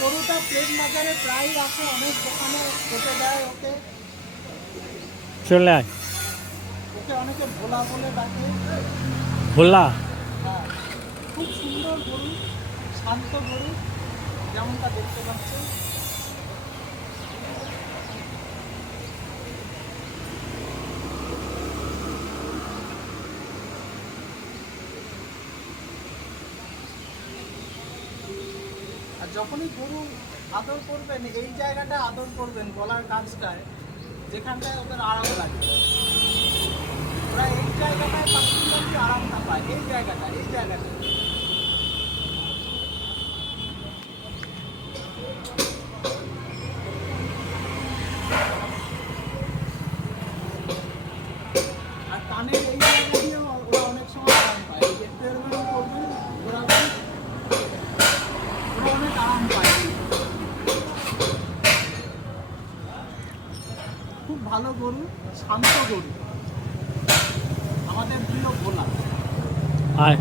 গরুটা প্লেন বাজারে প্রায় আসে, অনেক দোকানে কেটে দেয় ওকে। চলে আয়। ওকে অনেকে ভোলা বলে ডাকে। ভোলা। হ্যাঁ, খুব সুন্দর গরু, শান্ত গরু, যেমনটা দেখতে পাচ্ছেন। আর যখনই গরু আদর করবেন, এই জায়গাটা আদর করবেন, গলার কাছটায়, যেখানটায় ওদের আরাম লাগে। ওরা এই জায়গাটায় পার্টিকুলারলি আরামটা পায়, এই জায়গাটা, এই জায়গাটা। আর কানের এই জায়গা দিয়েও ওরা অনেক সময় আরাম পায়। এই যে টেরবেন করবেন, ঘোরাবেন, ওরা অনেক আরাম পায়। খুব ভালো গরু, শান্ত গরু, আমাদের প্রিয় ভোলা। আয়।